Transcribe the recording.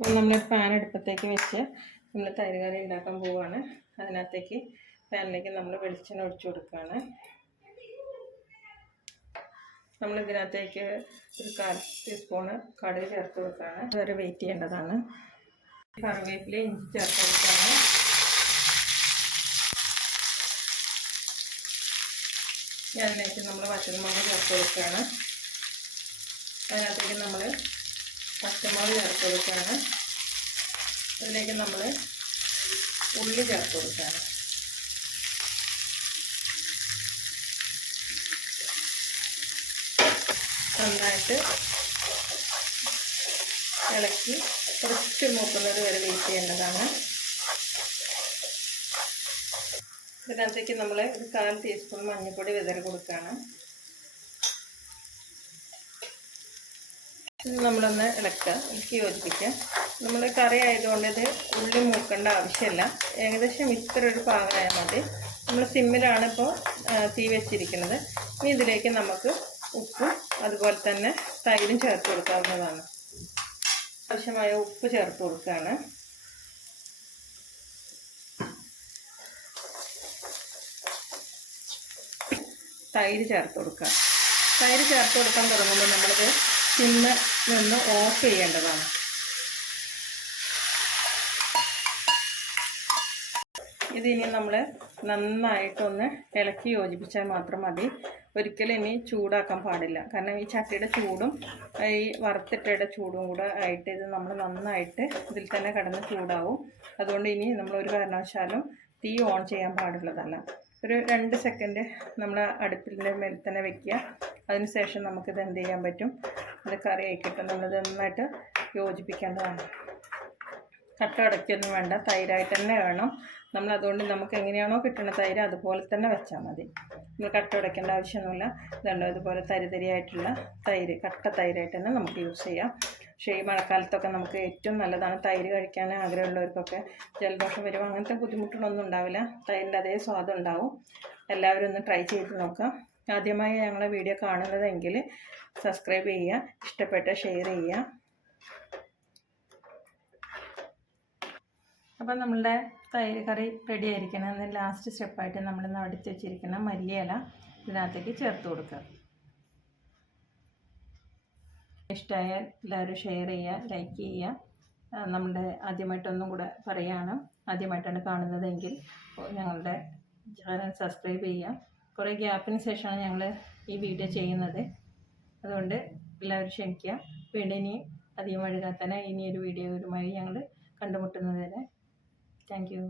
അപ്പോൾ നമ്മളൊരു പാൻ അടുപ്പത്തേക്ക് വെച്ച് നമ്മൾ തൈര് കറി ഉണ്ടാക്കാൻ പോവുകയാണ്. അതിനകത്തേക്ക് പാനിലേക്ക് നമ്മൾ വെളിച്ചെണ്ണ ഒഴിച്ചു കൊടുക്കുകയാണ്. നമ്മളിതിനകത്തേക്ക് ഒരു 1/4 ടീസ്പൂണ് കടുക് ചേർത്ത് കൊടുക്കുകയാണ്. അതുവരെ വെയിറ്റ് ചെയ്യേണ്ടതാണ്. കറിവേപ്പില ഇഞ്ചി ചേർത്ത് കൊടുക്കുകയാണ്. അതിലേക്ക് നമ്മൾ വറ്റൽമുളക് ചേർത്ത് കൊടുക്കുകയാണ്. അതിനകത്തേക്ക് നമ്മൾ പച്ചമുളക് ചേർത്ത് കൊടുക്കുകയാണ്. അതിലേക്ക് നമ്മൾ ഉള്ളി ചേർത്ത് കൊടുക്കുകയാണ്. നന്നായിട്ട് ഇളക്കി കുറച്ച് മൂക്കുന്നത് വരെ വെയിറ്റ് ചെയ്യേണ്ടതാണ്. ഇതിനകത്തേക്ക് നമ്മൾ ഒരു 1/4 ടീസ്പൂൺ മഞ്ഞൾപ്പൊടി വിതറി കൊടുക്കുകയാണ്. നമ്മളൊന്ന് ഇളക്കി യോജിപ്പിക്കുക. നമ്മൾ കറി ആയതുകൊണ്ട് ഇത് ഉള്ളി മൂക്കേണ്ട ആവശ്യമില്ല. ഏകദേശം ഇത്ര ഒരു പാകമായാൽ മതി. നമ്മൾ സിമ്മിലാണ് ഇപ്പോൾ തീ വെച്ചിരിക്കുന്നത്. ഇനി ഇതിലേക്ക് നമുക്ക് ഉപ്പും അതുപോലെ തന്നെ തൈരും ചേർത്ത് കൊടുക്കാവുന്നതാണ്. ആവശ്യമായ ഉപ്പ് ചേർത്ത് കൊടുക്കുകയാണ്. തൈര് ചേർത്ത് കൊടുക്കുക. തൈര് ചേർത്ത് കൊടുക്കാൻ തുടങ്ങുമ്പോൾ നമ്മളിത് സിമ്മിൽ നിന്ന് ഓഫ് ചെയ്യേണ്ടതാണ്. ഇതിനി നമ്മൾ നന്നായിട്ടൊന്ന് ഇളക്കി യോജിപ്പിച്ചാൽ മാത്രം മതി. ഒരിക്കലും ഇനി ചൂടാക്കാൻ പാടില്ല. കാരണം ഈ ചട്ടിയുടെ ചൂടും ഈ വറുത്തിട്ടയുടെ ചൂടും കൂടെ ആയിട്ട് ഇത് നമ്മൾ നന്നായിട്ട് ഇതിൽ തന്നെ കിടന്ന് ചൂടാവും. അതുകൊണ്ട് ഇനി നമ്മൾ ഒരു കാരണവശാലും തീ ഓൺ ചെയ്യാൻ പാടുള്ളതല്ല. ഒരു 2 സെക്കൻഡ് നമ്മൾ അടുപ്പിൻ്റെ മേൽ തന്നെ വെക്കുക. അതിനുശേഷം നമുക്കിത് എന്ത് ചെയ്യാൻ പറ്റും, ഇത് കറി ആയിക്കിട്ട് നമ്മളിത് നന്നായിട്ട് യോജിപ്പിക്കേണ്ടതാണ്. കട്ട അടയ്ക്കൊന്നും വേണ്ട, തൈരായിട്ട് തന്നെ വേണം. അതുകൊണ്ട് നമുക്ക് എങ്ങനെയാണോ കിട്ടുന്ന തൈര് അതുപോലെ തന്നെ വെച്ചാൽ മതി. നമ്മൾ കട്ട അടയ്ക്കേണ്ട ആവശ്യമൊന്നുമില്ല. ഇതുണ്ടോ, ഇതുപോലെ തരിതരിയായിട്ടുള്ള തൈര്, കട്ട തൈരായിട്ട് തന്നെ നമുക്ക് യൂസ് ചെയ്യാം. പക്ഷേ ഈ മഴക്കാലത്തൊക്കെ നമുക്ക് ഏറ്റവും നല്ലതാണ്. തൈര് കഴിക്കാൻ ആഗ്രഹമുള്ളവർക്കൊക്കെ ജലദോഷം വരുമ്പോൾ അങ്ങനത്തെ ബുദ്ധിമുട്ടുകളൊന്നും ഉണ്ടാവില്ല. തൈരിൻ്റെ അതേ സ്വാദം ഉണ്ടാവും. എല്ലാവരും ഒന്ന് ട്രൈ ചെയ്ത് നോക്കാം. ആദ്യമായി ഞങ്ങളെ വീഡിയോ കാണുന്നതെങ്കിൽ സബ്സ്ക്രൈബ് ചെയ്യുക, ഇഷ്ടപ്പെട്ട ഷെയർ ചെയ്യുക. അപ്പം നമ്മളുടെ തൈര് കറി റെഡി ആയിരിക്കണം. എന്നാൽ ലാസ്റ്റ് സ്റ്റെപ്പായിട്ട് നമ്മളിന്ന് അടിച്ച് വെച്ചിരിക്കുന്ന മല്ലിയില ഇതിനകത്തേക്ക് ചേർത്ത് കൊടുക്കുക. ഇഷ്ടമായാൽ എല്ലാവരും ഷെയർ ചെയ്യുക, ലൈക്ക് ചെയ്യുക. നമ്മുടെ ആദ്യമായിട്ടൊന്നും കൂടെ പറയുകയാണ്, ആദ്യമായിട്ടാണ് കാണുന്നതെങ്കിൽ ഞങ്ങളുടെ ചാനൽ സബ്സ്ക്രൈബ് ചെയ്യുക. കുറേ ഗ്യാപ്പിന് ശേഷമാണ് ഞങ്ങൾ ഈ വീഡിയോ ചെയ്യുന്നത്. അതുകൊണ്ട് എല്ലാവരും ക്ഷമിക്കുക. വീണ്ടും ഇനി അധികം വൈകാതെ തന്നെ ഇനിയൊരു വീഡിയോയുമായി ഞങ്ങൾ കണ്ടുമുട്ടുന്നതിന് താങ്ക് യു.